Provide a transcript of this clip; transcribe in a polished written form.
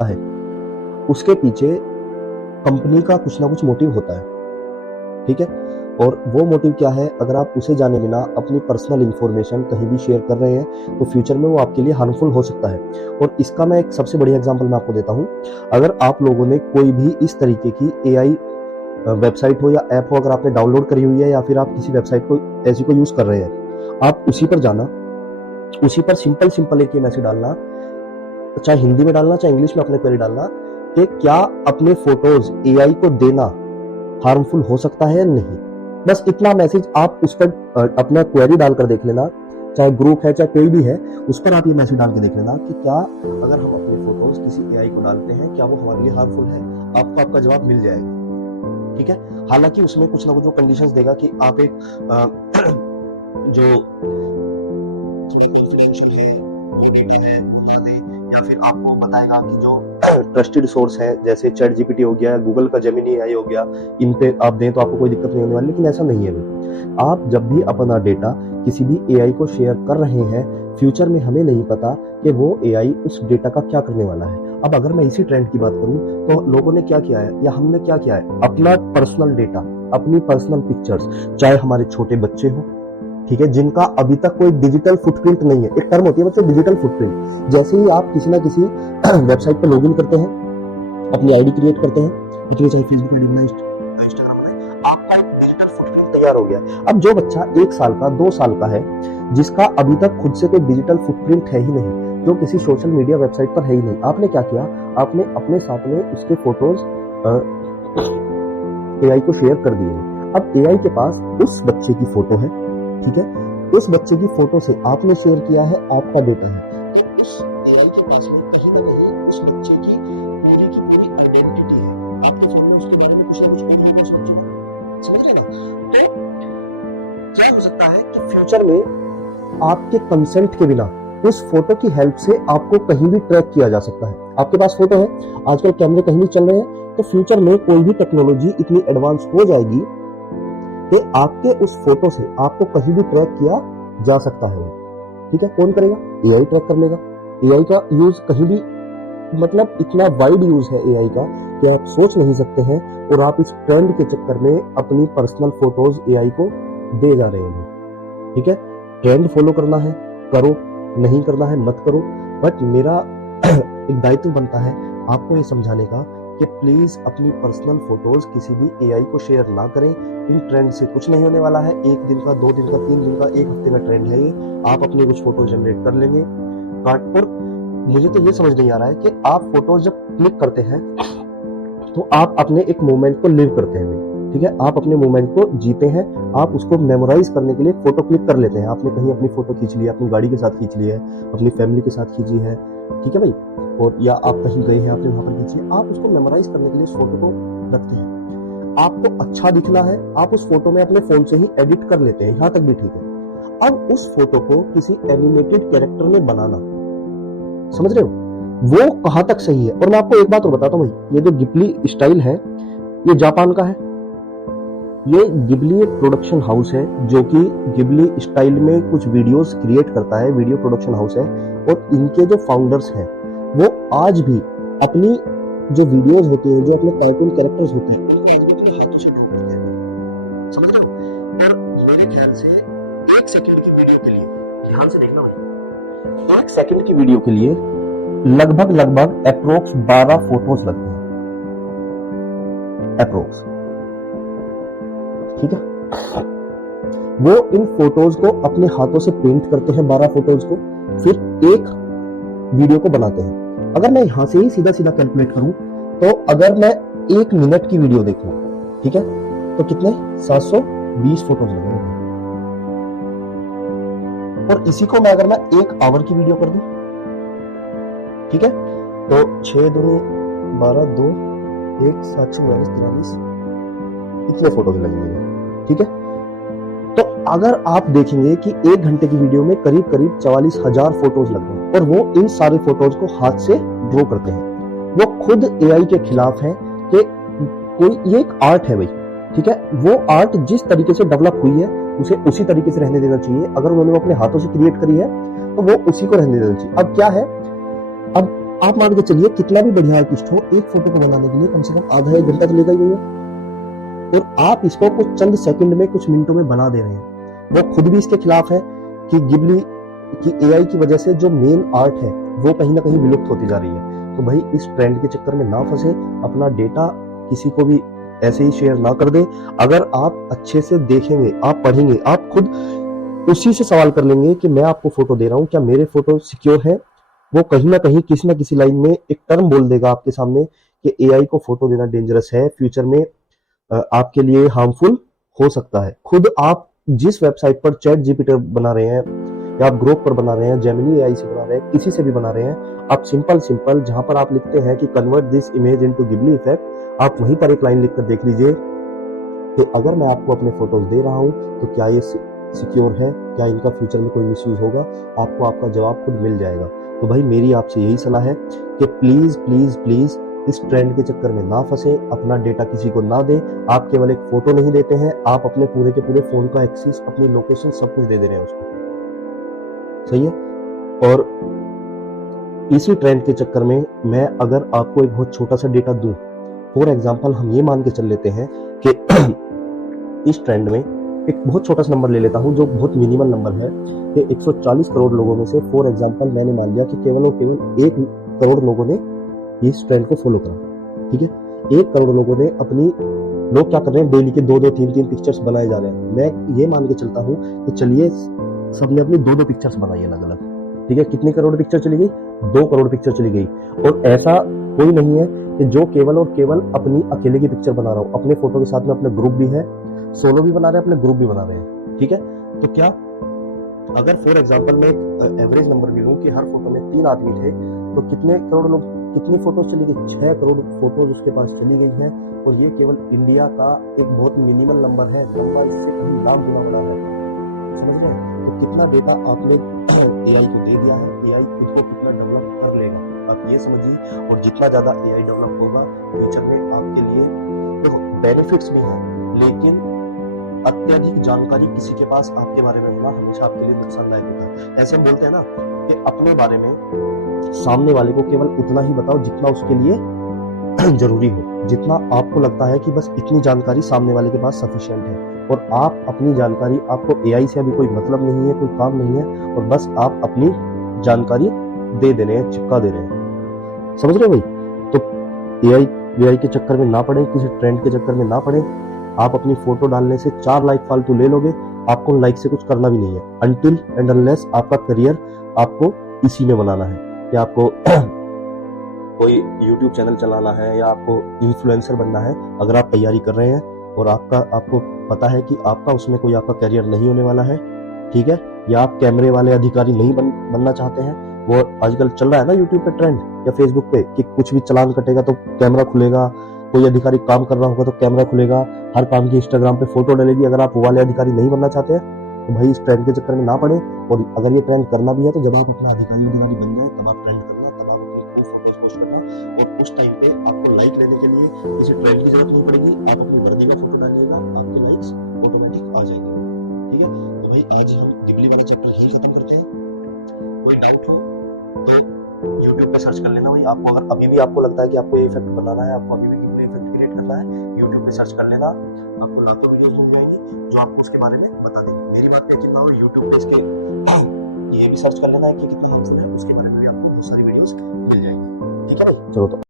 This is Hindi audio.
है, उसके पीछे कंपनी का कुछ ना कुछ मोटिव होता है, ठीक है। और वो मोटिव क्या है, अगर आप उसे जाने बिना अपनी पर्सनल इंफॉर्मेशन कहीं भी शेयर कर रहे हैं तो फ्यूचर में वो आपके लिए हार्मफुल हो सकता है। और इसका मैं एक सबसे बढ़िया एग्जांपल मैं आपको देता हूं। अगर आप लोगों ने कोई भी इस तरीके की एआई वेबसाइट हो या ऐप हो, अगर आपने डाउनलोड करी हुई है या फिर आप किसी वेबसाइट को ऐसी को यूज कर रहे हैं, आप उसी पर जाना, उसी पर सिंपल सिंपल एक मैसेज डालना, चाहे हिंदी में डालना चाहे इंग्लिश में अपने क्वेरी डालना कि क्या अपने फोटोज एआई को देना हार्मफुल हो सकता है या नहीं। बस इतना मैसेज आप उस पर अपना क्वेरी डालकर देख लेना, चाहे ग्रुप है चाहे कोई भी है, उस पर आप ये मैसेज डाल के देख लेना कि क्या अगर हम अपने फोटोज किसी एआई को डालते हैं क्या वो हमारे लिए हार्मफुल है। आपको आपका जवाब मिल जाएगा, ठीक है। हालांकि उसमें कुछ ना कुछ जो कंडीशंस देगा कि आप एक जो या फिर आपको बताएगा कि जो ट्रस्टेड सोर्स है जैसे चैट जीपीटी हो गया, गूगल का जेमिनी एआई हो गया, इन पे आप दें तो आपको कोई दिक्कत नहीं होने वाली। लेकिन ऐसा नहीं है भाई, आप जब भी अपना डेटा किसी भी एआई को शेयर कर रहे हैं, फ्यूचर में हमें नहीं पता कि वो एआई उस डेटा का क्या करने वाला है। अब अगर मैं इसी ट्रेंड की बात करूं तो लोगों ने क्या किया है या हमने क्या किया है, अपना पर्सनल डेटा, अपनी पर्सनल पिक्चर्स, चाहे हमारे छोटे बच्चे हो, ठीक है, जिनका अभी तक कोई डिजिटल फुटप्रिंट नहीं है। एक टर्म होती है बच्चों डिजिटल फुटप्रिंट। जैसे ही आप किसी ना किसी वेबसाइट पर लॉगिन करते हैं, अपनी आईडी क्रिएट करते हैं, चाहे फेसबुक आईडी बनाए, इंस्टाग्राम बनाए, आपका एक डिजिटल फुटप्रिंट तैयार हो गया। अब जो बच्चा 1 साल का 2 साल का है, जिसका अभी तक खुद से कोई डिजिटल फुटप्रिंट है ही नहीं, जो किसी सोशल मीडिया वेबसाइट पर है ही नहीं, आपने क्या किया, आपने अपने साथ में उसके फोटोज एआई को शेयर कर दिए। अब एआई के पास उस बच्चे की फोटो है, ठीक है, इस बच्चे की फोटो से आपने शेयर किया है आपका डेटा है, तो उस एआई के पास में कहीं ना कहीं उस बच्चे की पूरी आइडेंटिटी है। आपके फोन में उसके बारे में कुछ ना कुछ पढ़ लेगा, समझ रहे ना। तो क्या हो सकता है कि फ्यूचर में आपके कंसेंट के बिना उस फोटो की हेल्प से आपको कहीं भी ट्रैक किया जा सकता है। आपके पास फोटो है, आजकल कैमरे कहीं भी चल रहे हैं, तो फ्यूचर में कोई भी टेक्नोलॉजी इतनी एडवांस हो जाएगी कि आपके उस फोटो से आपको कहीं भी ट्रैक किया जा सकता है, ठीक है। कौन करेगा, एआई ट्रैक कर लेगा। एआई का यूज कहीं भी, मतलब इतना वाइड यूज है एआई का कि आप सोच नहीं सकते हैं। और आप इस ट्रेंड के चक्कर में अपनी पर्सनल फोटोज एआई को दे जा रहे हैं, ठीक है। ट्रेंड फॉलो करना है करो, नहीं करना है मत करो, बट मेरा एक दायित्व बनता है आपको ये समझाने का कि प्लीज अपनी पर्सनल फोटोज किसी भी एआई को शेयर ना करें। इन ट्रेंड से कुछ नहीं होने वाला है। 1 दिन का, 2 दिन का, 3 दिन का, 1 हफ्ते का ट्रेंड है ये। आप अपने कुछ फोटो जनरेट कर लेंगे काट पर। मुझे तो ये समझ नहीं आ रहा है कि आप फोटोज जब क्लिक करते हैं तो आप अपने एक मोमेंट को लिव करते हैं, ठीक है, आप अपने मोमेंट को जीते हैं। आप उसको मेमोराइज करने के लिए फोटो क्लिक कर लेते हैं। आपने कहीं अपनी फोटो खींच ली है, अपनी गाड़ी के साथ खींच ली है, अपनी फैमिली के साथ खींची है, ठीक है भाई, और या आप कहीं गए हैं आपने वहां पर खींची है, आप उसको मेमोराइज करने के लिए उस फोटो को रखते हैं। आपको अच्छा दिखना है, आप उस फोटो में अपने फोन से ही एडिट कर लेते हैं, यहां तक भी ठीक है। अब उस फोटो को किसी एनिमेटेड कैरेक्टर में बनाना, समझ रहे हो, वो कहां तक सही है। और मैं आपको एक बात और बताता हूं भाई, ये जो गिबली स्टाइल है ये जापान का है। ये गिबली एक प्रोडक्शन हाउस है जो कि गिबली स्टाइल में कुछ वीडियोस क्रिएट करता है, वीडियो प्रोडक्शन हाउस है। और इनके जो फाउंडर्स हैं वो आज भी अपनी जो वीडियोस होती है, जो अपने कार्टून कैरेक्टर्स होते हैं, उनको आज भी अपने हाथों से ड्रॉ करते हैं, समझ रहे हो। और मेरे ख्याल से 1 सेकंड की वीडियो के लिए, ध्यान से देखना भाई, 1 सेकंड की वीडियो के लिए लगभग अप्रोक्स 12 फोटोज लगते हैं, अप्रोक्स, ठीक है। वो इन फोटोज को अपने हाथों से पेंट करते हैं, 12 फोटोज को, फिर एक वीडियो को बनाते हैं। अगर मैं यहां से ही सीधा सीधा कैलकुलेट करूं तो अगर मैं 1 मिनट की वीडियो देखूं, ठीक है, तो कितने 720 फोटोज लगेंगे। और इसी को मैं अगर मैं 1 आवर की वीडियो कर दूं, ठीक है, तो 6 दूनी 12 2 1 7 44 43 इतने फोटोज लगेंगे, ठीक है। तो अगर आप देखेंगे कि 1 घंटे की वीडियो में करीब 44,000 फोटोज लगते हैं और वो इन सारे फोटोज को हाथ से ड्रॉ करते हैं। वो खुद एआई के खिलाफ है कि कोई, ये एक आर्ट है भाई, ठीक है। वो आर्ट जिस तरीके से डेवलप हुई है उसे उसी तरीके से रहने देना चाहिए। अगर उन्होंने अपने हाथों से क्रिएट करी है तो वो उसी को रहने देना चाहिए। अब क्या है, अब आप मान के चलिए कितना भी बढ़िया आर्टिस्ट हो, एक फोटो को बनाने के लिए कम से कम आधा एक घंटा तो लेगा ही भैया। और आप इसको कुछ चंद सेकंड में, कुछ मिनटों में बना दे रहे हैं। वो खुद भी इसके खिलाफ है कि गिबली की एआई की वजह से जो मेन आर्ट है वो कहीं ना कहीं विलुप्त होती जा रही है। तो भाई इस ट्रेंड के चक्कर में ना फंसे, अपना डेटा किसी को भी ऐसे ही शेयर ना कर दे। अगर आप अच्छे से देखेंगे, आप पढ़ेंगे, आप खुद उसी से सवाल कर लेंगे कि मैं आपको फोटो दे रहा हूँ, क्या मेरे फोटो सिक्योर है, वो कहीं ना कहीं किसी ना किसी लाइन में एक टर्म बोल देगा आपके सामने कि एआई को फोटो देना डेंजरस है, फ्यूचर में आपके लिए हार्मफुल हो सकता है। खुद आप जिस वेबसाइट पर चैट जीपीटी बना रहे हैं, या आप ग्रोक पर बना रहे हैं, जेमिनी एआई से बना रहे हैं, किसी से भी बना रहे हैं, आप सिंपल जहां पर आप लिखते हैं कि convert this image into Ghibli effect, आप वहीं पर एक लाइन लिखकर देख लीजिए कि अगर मैं आपको अपने फोटोज दे रहा हूं तो क्या ये सिक्योर है, क्या इनका फ्यूचर में कोई मिसयूज होगा। आपको आपका जवाब खुद मिल जाएगा। तो भाई मेरी आपसे यही सलाह है कि प्लीज प्लीज प्लीज इस ट्रेंड के चक्कर में ना फंसे, अपना डेटा किसी को ना दे। आप केवल एक फोटो नहीं देते हैं, आप अपने पूरे के पूरे फोन का एक्सेस, अपनी लोकेशन, सब कुछ दे दे रहे हैं उसको। सही है। और इसी ट्रेंड के चक्कर में मैं अगर आपको एक बहुत छोटा सा डेटा दूं, फॉर एग्जांपल हम ये मान के चल लेते हैं कि इस ट्रेंड में एक बहुत छोटा सा नंबर ले लेता हूं जो बहुत मिनिमल नंबर है कि 140 करोड़ लोगों में से फॉर एग्जांपल मैंने मान लिया कि केवल और केवल 1 करोड़ लोगों ने इस ट्रेंड को फॉलो करा। ठीक है, 1 करोड़ लोगों ने अपनी, लोग क्या कर रहे हैं, डेली के 2-2 3-3 पिक्चर्स बनाए जा रहे हैं। मैं ये मान के चलता हूं कि चलिए सबने अपनी 2-2 पिक्चर्स बनाई अलग अलग। ठीक है, कितनी करोड़ पिक्चर चली गई? 2 करोड़ पिक्चर चली गई। और ऐसा कोई नहीं है कि जो केवल और केवल अपनी अकेले की पिक्चर बना रहा हूं, अपने फोटो के साथ में अपने ग्रुप भी है, सोलो भी बना रहे हैं, अपने ग्रुप भी बना रहे हैं। ठीक है, तो क्या अगर फॉर एग्जांपल मैं एक एवरेज नंबर भी लूं कि हर फोटो में 3 आदमी थे, तो कितने करोड़ लोग, कितनी फोटोज चली गई? 6 करोड़ फोटोज उसके पास चली गई हैं। और ये केवल इंडिया का एक बहुत मिनिमल नंबर है, नंबर इससे कहीं लाख गुना बड़ा है। समझ गए? तो कितना डेटा आपने एआई को दे दिया है, एआई खुद को कितना डेवलप कर लेगा, आप ये समझिए। और जितना ज्यादा एआई डेवलप होगा फ्यूचर में आपके लिए देखो बेनिफिट्स भी हैं, लेकिन अत्यधिक जानकारी किसी के पास आपके बारे में होना हमेशा आपके लिए नुकसानदायक होता है। ऐसे हम बोलते हैं ना कि अपने बारे में सामने वाले को केवल उतना ही बताओ जितना उसके लिए जरूरी हो, जितना आपको लगता है कि बस इतनी जानकारी सामने वाले के पास सफिशिएंट है। और आप अपनी जानकारी, आपको एआई से अभी कोई मतलब नहीं है, कोई काम नहीं है, और बस आप अपनी जानकारी दे रहे हैं, चिपका दे रहे हैं। समझ रहे हो भाई? तो एआई के चक्कर में ना पड़े, किसी ट्रेंड के चक्कर में ना पड़े। आप अपनी फोटो डालने से 4 लाइक फालतू ले लोगे, आपको लाइक से कुछ करना भी नहीं है, अनटिल एंड अनलेस आपका करियर आपको इसी में बनाना है, या आपको कोई यूट्यूब चैनल चलाना है, या आपको इन्फ्लुएंसर बनना है। अगर आप तैयारी कर रहे हैं और आपको पता है कि आपका उसमें कोई आपका करियर नहीं होने वाला है, ठीक है, या आप कैमरे वाले अधिकारी नहीं बनना चाहते हैं, वो आजकल चल रहा है ना यूट्यूब पे ट्रेंड या फेसबुक पे कि कुछ भी चालान कटेगा तो कैमरा खुलेगा, कोई अधिकारी काम कर रहा होगा तो कैमरा खुलेगा, हर काम की इंस्टाग्राम पे फोटो डलेगी। अगर आप वो वाले अधिकारी नहीं बनना चाहते हैं तो भाई इस ट्रेंड के चक्कर में ना पड़े। और अगर ये ट्रेंड करना भी है तो जब आप अपना अधिकारी बन जाए तब आप ट्रेंड करना, तब आप अपनी फोटोज पोस्ट करना, और उस टाइम पे आपको लाइक लेने के लिए किसी ट्रेंड की जरूरत नहीं पड़ेगी। आप अपनी वर्दी का फोटो डालिएगा, आपके लाइक्स ऑटोमेटिक आ जाएंगे। ठीक है, तो भाई आज हम गिबली वाला चैप्टर यही खत्म करते हैं। कोई डाउट हो तो यूट्यूब पे सर्च कर लेना भाई। आपको अगर अभी भी आपको लगता है कि आपको ये इफेक्ट बनाना है, आपको अभी भी गिबली इफेक्ट क्रिएट करना है, यूट्यूब पे सर्च कर लेना, आपको लाखों वीडियोस मिल जाएंगी जो आपको उसके बारे में बता देंगे। मेरी बात पे यकीन ना हो, यूट्यूब पे इसके ये भी सर्च कर लेना है कि कितना हार्मफुल है, उसके बारे में भी आपको बहुत सारी वीडियोस मिल जाएंगी। ठीक है भाई, चलो तो